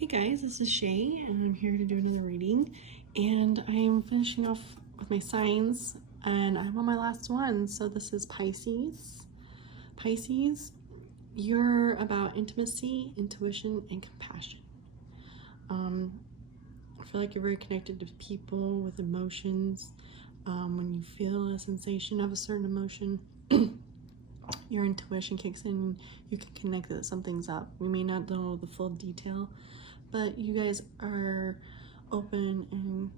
Hey guys, this is Shay and I'm here to do another reading, and I am finishing off with my signs and I'm on my last one. So this is Pisces. Pisces, you're about intimacy, intuition, and compassion. I feel like you're very connected to people with emotions. When you feel a sensation of a certain emotion, your intuition kicks in. You can connect that something's up. We may not know the full detail, but you guys are open and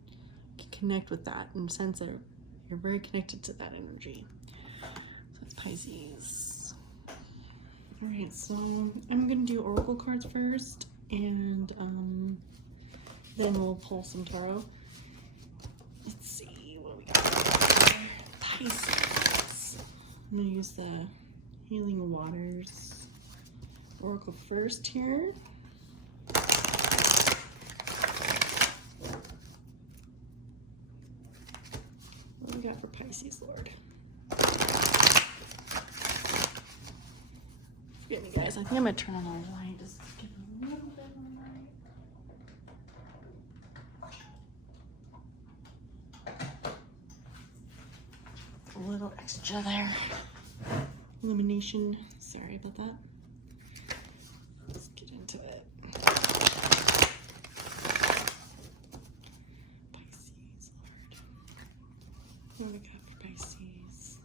can connect with that and sense it. You're very connected to that energy. So it's Pisces. All right, so I'm gonna do oracle cards first, and then we'll pull some tarot. Let's see what we got. Pisces. I'm gonna use the Healing Waters oracle first here. What do we got for Pisces, Lord? Forgive me, guys. I think I'm gonna turn on our light. Just give me a little bit more light. A little extra there. Illumination. Sorry about that. Let's get into it. Pisces, Lord. What do we got for Pisces?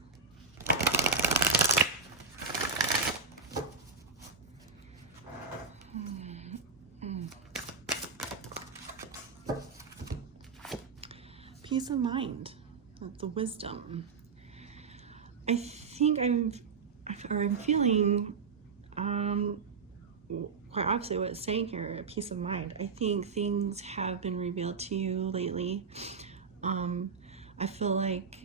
Peace of mind. That's the wisdom. I think I'm feeling quite obviously what it's saying here, a peace of mind. I think things have been revealed to you lately. I feel like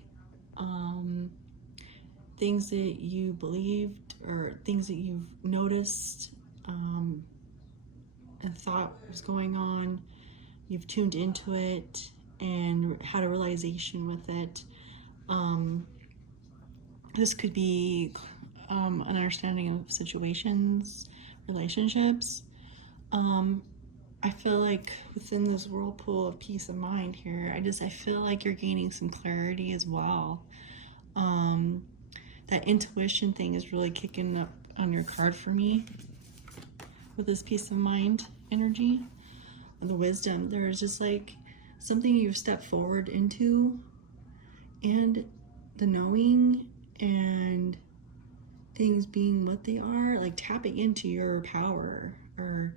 things that you believed or things that you've noticed and thought was going on, you've tuned into it and had a realization with it. This could be an understanding of situations, relationships. I feel like within this whirlpool of peace of mind here, I feel like you're gaining some clarity as well. That intuition thing is really kicking up on your card for me with this peace of mind energy. And the wisdom, there's just like something you've stepped forward into, and the knowing and things being what they are, like tapping into your power or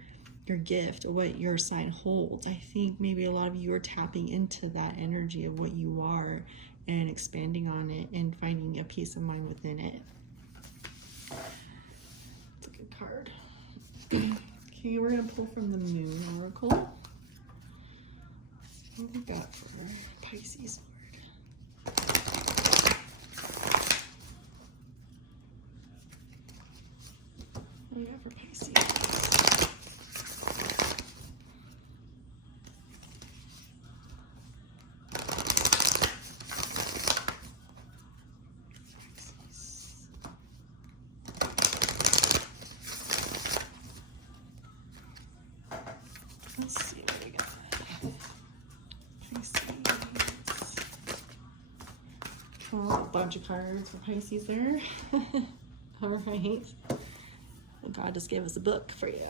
your gift or what your sign holds. I think maybe a lot of you are tapping into that energy of what you are and expanding on it and finding a peace of mind within it. It's a good card. Okay, we're gonna pull from the Moon Oracle. What we got for Pisces, Lord? What do we got for Pisces? Let's see what we got. Pisces. Oh, a bunch of cards for Pisces there. All right. Well, God just gave us a book for you.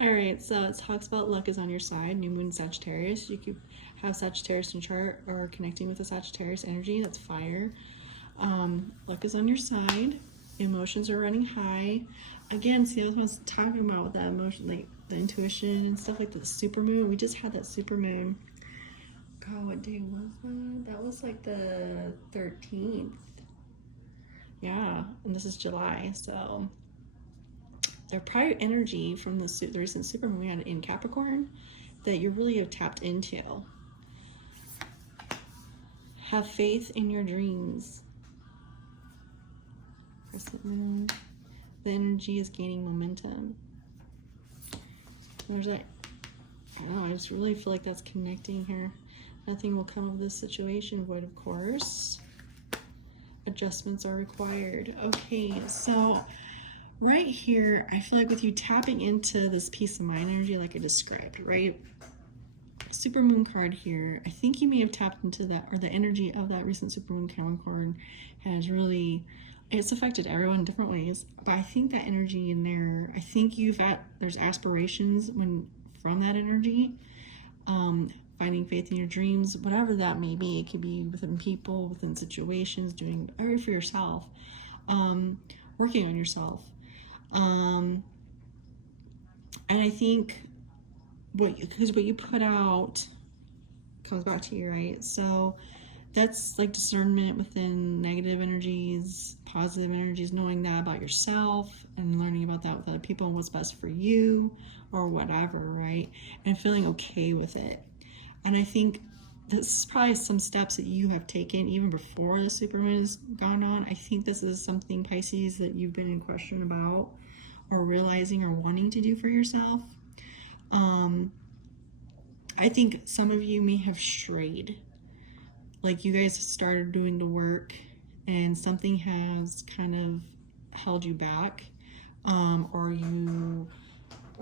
All right, so it talks about luck is on your side. New moon Sagittarius. You could have Sagittarius in chart or connecting with the Sagittarius energy. That's fire. Luck is on your side. Emotions are running high. Again, see, I was talking about with that emotion, like the intuition and stuff, like the supermoon. We just had that supermoon. God, what day was that? That was like the 13th. Yeah, and this is July, so their prior energy from the recent supermoon we had in Capricorn that you really have tapped into. Have faith in your dreams. Crescent moon. The energy is gaining momentum. There's that, I don't know, I just really feel like that's connecting here. Nothing will come of this situation, void of course. Adjustments are required. Okay, so right here, I feel like with you tapping into this peace of mind energy like I described, right? Supermoon card here, I think you may have tapped into that, or the energy of that recent supermoon Capricorn has really, it's affected everyone in different ways, but I think that energy in there, I think there's aspirations from that energy, finding faith in your dreams, whatever that may be. It could be within people, within situations, doing everything for yourself, working on yourself. And I think because what you put out comes back to you, right? So that's like discernment within negative energies, positive energies, knowing that about yourself and learning about that with other people and what's best for you or whatever, right? And feeling okay with it. And I think this is probably some steps that you have taken even before the supermoon has gone on. I think this is something, Pisces, that you've been in question about or realizing or wanting to do for yourself. I think some of you may have strayed. Like you guys started doing the work and something has kind of held you back, or you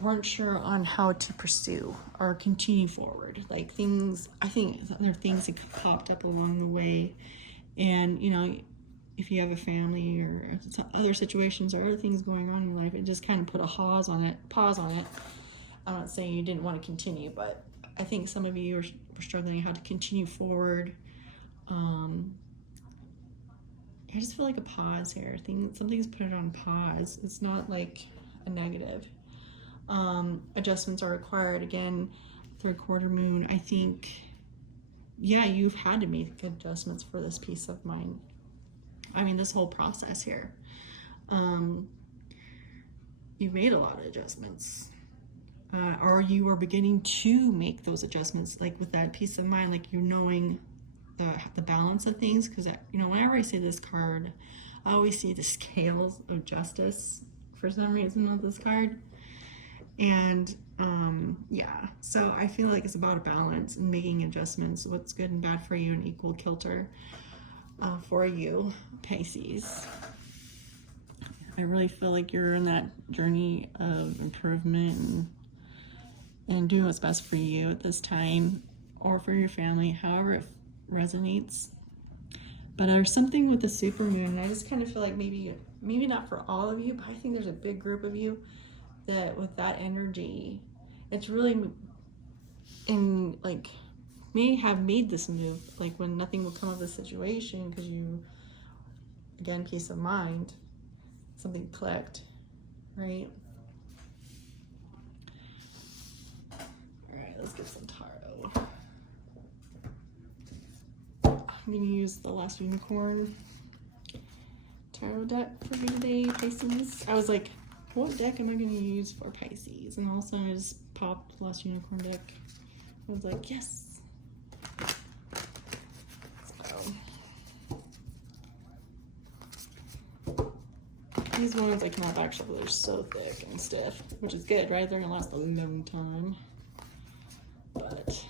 weren't sure on how to pursue or continue forward. Like things, I think there are things that popped up along the way. And, you know, if you have a family or other situations or other things going on in your life, it just kind of put a pause on it. I'm not saying you didn't want to continue, but I think some of you were struggling how to continue forward. I just feel like a pause here. Something's put it on pause. It's not like a negative. Adjustments are required. Again, third quarter moon, I think, yeah, you've had to make adjustments for this peace of mind. I mean, this whole process here. You've made a lot of adjustments. Or you are beginning to make those adjustments, like with that peace of mind, like you're knowing the balance of things. Because, you know, whenever I say this card, I always see the scales of justice for some reason on this card. And yeah, so I feel like it's about a balance and making adjustments, what's good and bad for you, in equal kilter for you, Pisces. I really feel like you're in that journey of improvement and do what's best for you at this time or for your family, however it resonates. But there's something with the supermoon, and I just kind of feel like maybe not for all of you, but I think there's a big group of you that with that energy, it's really in like may have made this move, like when nothing will come of the situation because you, again, peace of mind, something clicked, right? Let's get some tarot. I'm going to use the last unicorn tarot deck for you today, Pisces. I was like, what deck am I going to use for Pisces? And also I just popped the last unicorn deck. I was like, yes. So these ones I cannot actually, they're so thick and stiff, which is good, right? They're going to last a long time. But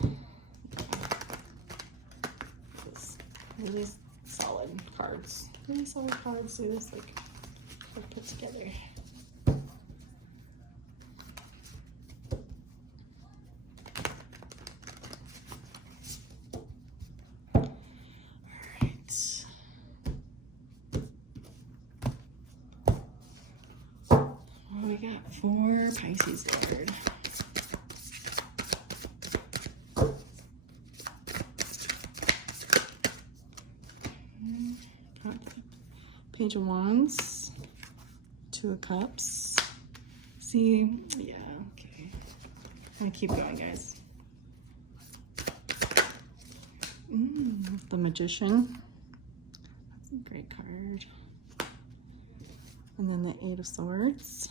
really solid cards. Really solid cards. So just like put together. Alright. What do we got for Pisces Lord? Page of Wands, Two of Cups. See, yeah, okay. I'm gonna keep going, guys. The Magician. That's a great card. And then the Eight of Swords.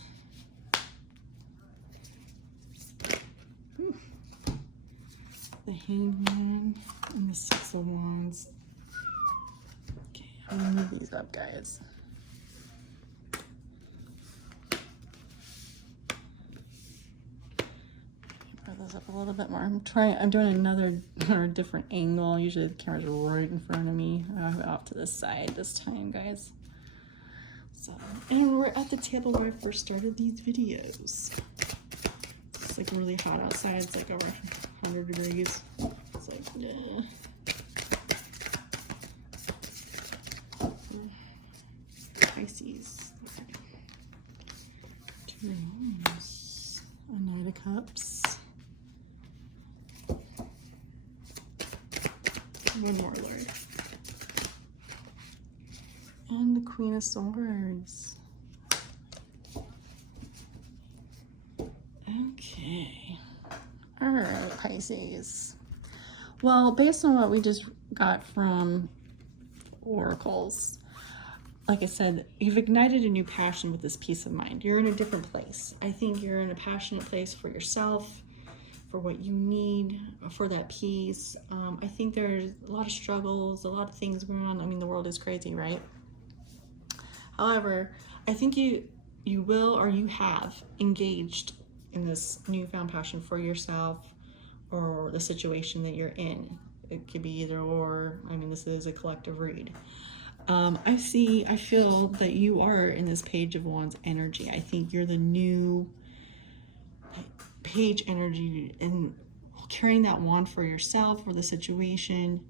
The Hangman and the Six of Wands. I'm gonna move these up, guys. Put those up a little bit more. I'm doing another different angle. Usually the camera's right in front of me. I have it off to the side this time, guys. So, and we're at the table where I first started these videos. It's like really hot outside. It's like over 100 degrees. It's like, yeah. Pisces. Okay. Two Wands. A Knight of Cups. One more, Lord. And the Queen of Swords. Okay. All right, Pisces. Well, based on what we just got from oracles, like I said, you've ignited a new passion with this peace of mind. You're in a different place. I think you're in a passionate place for yourself, for what you need, for that peace. I think there's a lot of struggles, a lot of things going on. I mean, the world is crazy, right? However, I think you will, or you have engaged in this newfound passion for yourself or the situation that you're in. It could be either or. I mean, this is a collective read. I feel that you are in this Page of Wands energy. I think you're the new page energy and carrying that wand for yourself or the situation.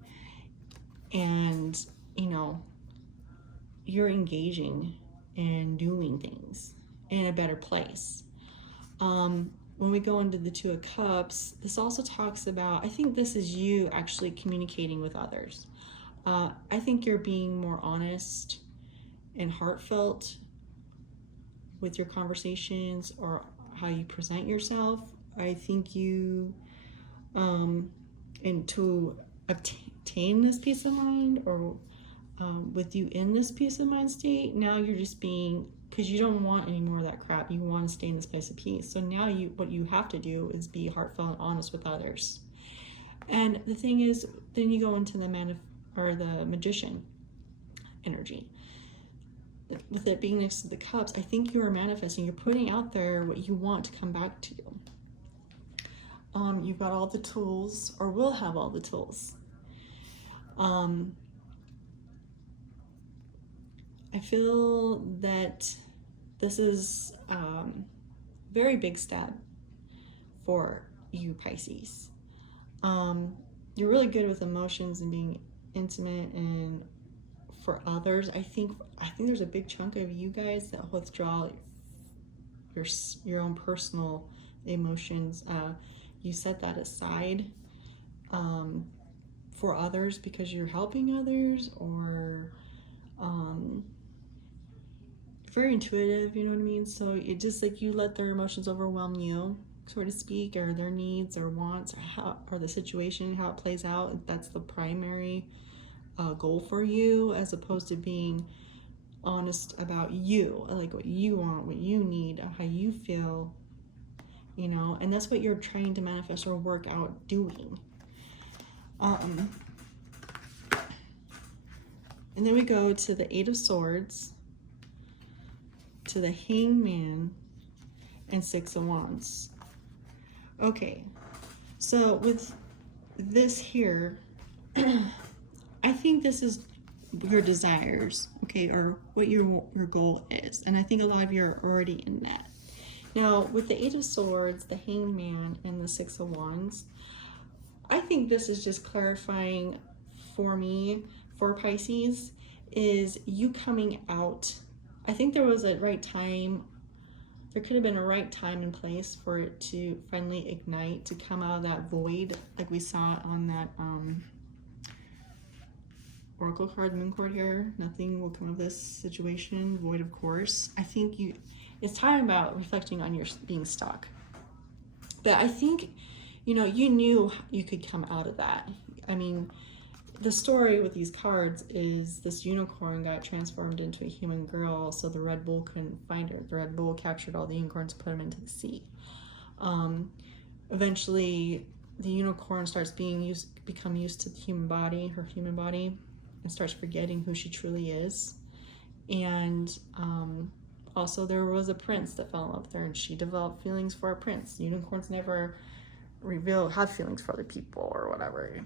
And, you know, you're engaging and doing things in a better place. When we go into the Two of Cups, this also talks about, I think this is you actually communicating with others. I think you're being more honest and heartfelt with your conversations or how you present yourself. I think you, and to obtain this peace of mind, or with you in this peace of mind state, now you're just being, because you don't want any more of that crap. You want to stay in this place of peace. So now what you have to do is be heartfelt and honest with others. And the thing is, then you go into the the Magician energy. With it being next to the Cups, I think you are manifesting. You're putting out there what you want to come back to you. You've got all the tools, or will have all the tools. I feel that this is a very big step for you, Pisces. You're really good with emotions and being intimate, and for others, I think there's a big chunk of you guys that withdraw your own personal emotions. You set that aside for others because you're helping others, or very intuitive, you know what I mean? So it just like you let their emotions overwhelm you, so to speak, or their needs or wants, or the situation, how it plays out. That's the primary goal for you, as opposed to being honest about you, like what you want, what you need, how you feel, you know, and that's what you're trying to manifest or work out doing. And then we go to the Eight of Swords, to the Hangman, and Six of Wands. Okay, so with this here, I think this is your desires, okay, or what your goal is. And I think a lot of you are already in that. Now, with the Eight of Swords, the Hangman, and the Six of Wands, I think this is just clarifying for me, for Pisces, is you coming out. I think there was a right time, there could have been a right time and place for it to finally ignite, to come out of that void, like we saw on that Oracle card, Moon card here. Nothing will come of this situation, void of course. I think it's time about reflecting on your being stuck. But I think, you know, you knew you could come out of that. I mean, the story with these cards is this unicorn got transformed into a human girl, so the Red Bull couldn't find her. The Red Bull captured all the unicorns, put them into the sea. Eventually, the unicorn starts become used to the human body, her human body, and starts forgetting who she truly is. And also there was a prince that fell in love with her, and she developed feelings for a prince. Unicorns never have feelings for other people or whatever.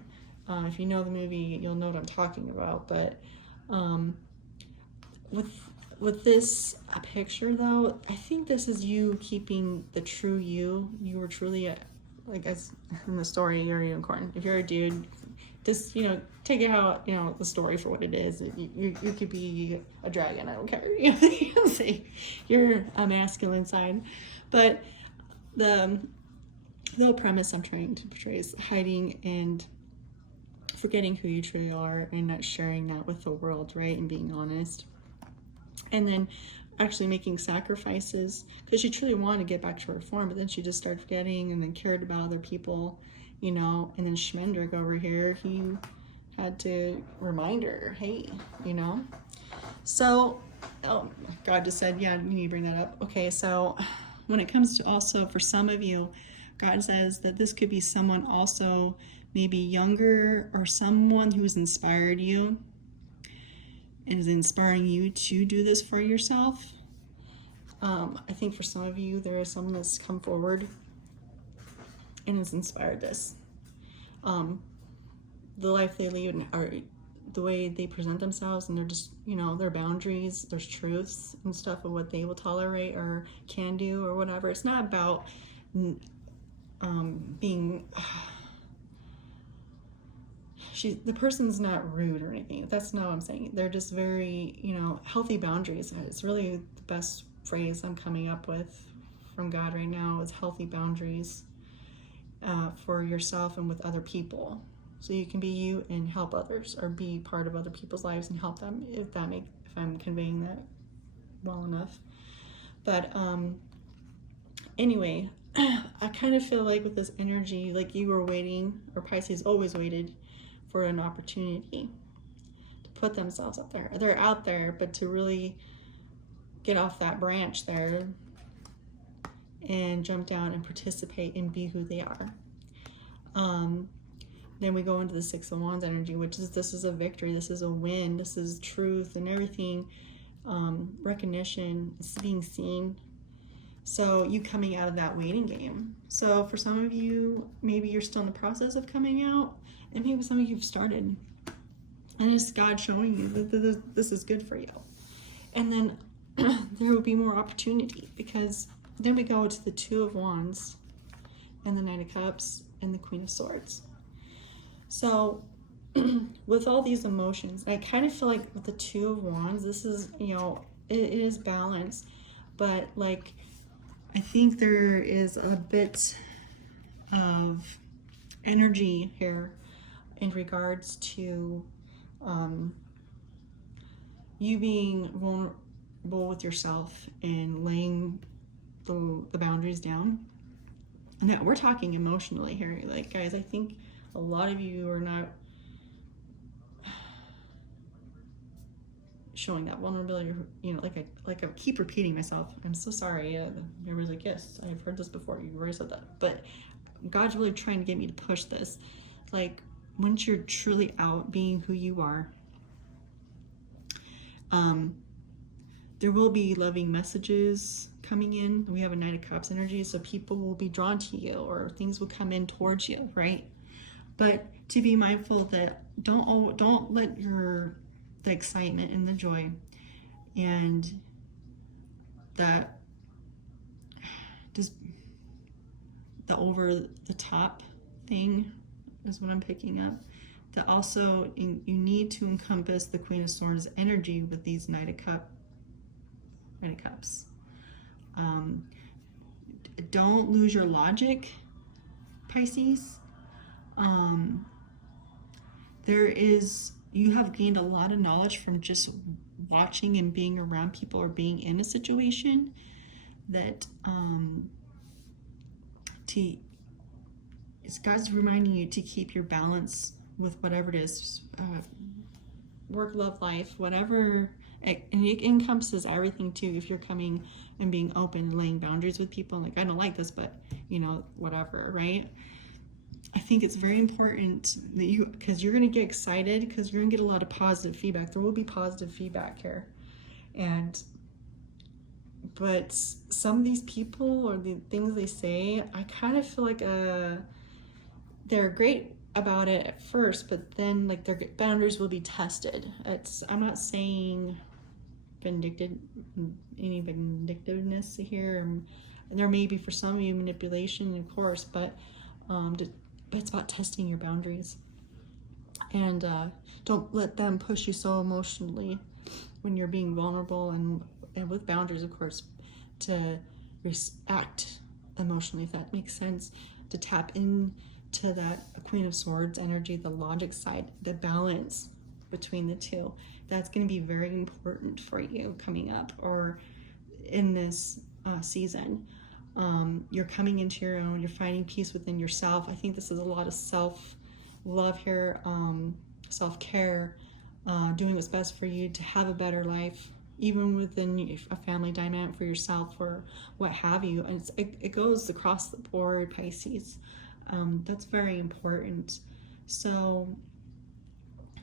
If you know the movie, you'll know what I'm talking about. But with with this picture though, I think this is you keeping the true you. You were truly like, as in the story, you're a unicorn. If you're a dude, just, you know, take it out, you know, the story for what it is. You could be a dragon, I don't care. You know, say you're a masculine side. But the premise I'm trying to portray is hiding and forgetting who you truly are and not sharing that with the world, right? And being honest. And then actually making sacrifices because she truly wanted to get back to her form, but then she just started forgetting and then cared about other people, you know. And then Schmendrick over here, he had to remind her, hey, you know. So, oh, God just said, yeah, you need to bring that up. Okay, so when it comes to also for some of you, God says that this could be someone also maybe younger or someone who's inspired you and is inspiring you to do this for yourself. I think for some of you, there is someone that's come forward and has inspired this. The life they lead or the way they present themselves, and they're just, you know, their boundaries, there's truths and stuff of what they will tolerate or can do or whatever. It's not about being... the person's not rude or anything. That's not what I'm saying. They're just very, you know, healthy boundaries. It's really the best phrase I'm coming up with from God right now is healthy boundaries for yourself and with other people. So you can be you and help others, or be part of other people's lives and help them, if I'm conveying that well enough. But anyway, I kind of feel like with this energy, like you were waiting, or Pisces always waited for an opportunity to put themselves out there. They're out there, but to really get off that branch there and jump down and participate and be who they are. Then we go into the Six of Wands energy, which is, this is a victory, this is a win, this is truth and everything, recognition, it's being seen. So you coming out of that waiting game. So for some of you, maybe you're still in the process of coming out, and maybe some of you have started. And it's God showing you that this is good for you. And then there will be more opportunity, because then we go to the Two of Wands and the Knight of Cups and the Queen of Swords. So with all these emotions, I kind of feel like with the Two of Wands, this is, you know, it is balance, but like, I think there is a bit of energy here in regards to you being vulnerable with yourself and laying the boundaries down. Now we're talking emotionally here. Like, guys, I think a lot of you are not showing that vulnerability, you know, like I keep repeating myself. I'm so sorry. Everybody's like, yes, I've heard this before. You've already said that. But God's really trying to get me to push this. Like, once you're truly out being who you are, there will be loving messages coming in. We have a Knight of Cups energy, so people will be drawn to you, or things will come in towards you, right? But to be mindful that don't let the excitement and the joy and that just the over the top thing is what I'm picking up. That also you need to encompass the Queen of Swords energy with these Knight of Cups. Don't lose your logic, Pisces. You have gained a lot of knowledge from just watching and being around people or being in a situation that God's reminding you to keep your balance with whatever it is, work, love, life, whatever. And it encompasses everything too. If you're coming and being open and laying boundaries with people, like, I don't like this, but you know, whatever, right? I think it's very important that because you're going to get excited, because you're going to get a lot of positive feedback. There will be positive feedback here. But some of these people or the things they say, I kind of feel like they're great about it at first, but then like their boundaries will be tested. I'm not saying vindictiveness here. And there may be for some of you manipulation, of course, but it's about testing your boundaries. And don't let them push you so emotionally when you're being vulnerable, and with boundaries, of course, to act emotionally, if that makes sense, to tap into that Queen of Swords energy, the logic side, the balance between the two. That's going to be very important for you coming up, or in this season. You're coming into your own, you're finding peace within yourself. I think this is a lot of self-love here, self-care, doing what's best for you to have a better life, even within a family dynamic for yourself or what have you. And it goes across the board, Pisces. That's very important. So,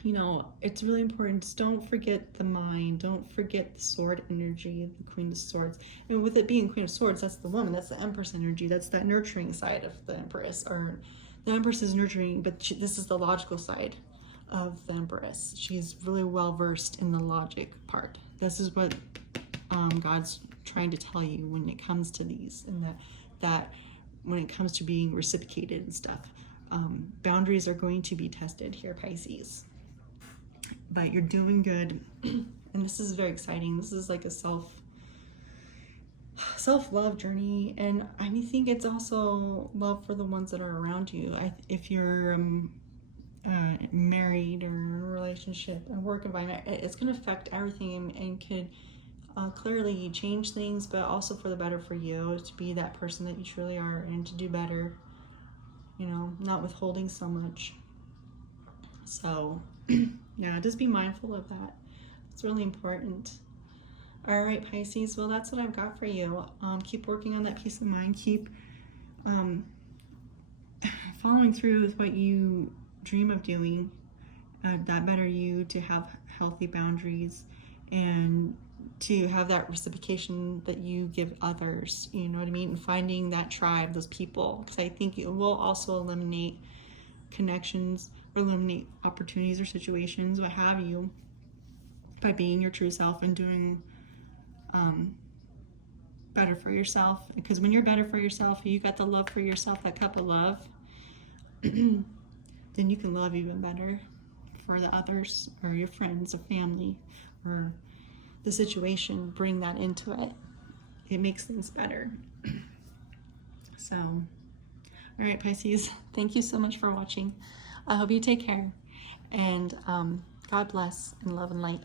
you know, it's really important. Just don't forget the mind. Don't forget the sword energy, the Queen of Swords. And with it being Queen of Swords, that's the woman. That's the Empress energy. That's that nurturing side of the Empress. Or the Empress is nurturing, but this is the logical side of the Empress. She's really well versed in the logic part. This is what God's trying to tell you when it comes to these, and that when it comes to being reciprocated and stuff. Boundaries are going to be tested here, Pisces. But you're doing good, and this is very exciting. This is like a self-love journey, and I think it's also love for the ones that are around you. If you're married or in a relationship, a work environment, it's going to affect everything and could clearly change things, but also for the better for you, to be that person that you truly are and to do better, you know, not withholding so much. So yeah, just be mindful of that. It's really important. All right, Pisces, well, that's what I've got for you. Keep working on that peace of mind. Keep following through with what you dream of doing, that better you, to have healthy boundaries and to have that reciprocation that you give others, you know what I mean? And finding that tribe, those people, because I think it will also eliminate connections or eliminate opportunities or situations, what have you, by being your true self and doing better for yourself. Because when you're better for yourself, you got the love for yourself, that cup of love, then you can love even better for the others or your friends or family or the situation. Bring that into it. It makes things better. So, all right, Pisces, thank you so much for watching. I hope you take care, and God bless, and love and light.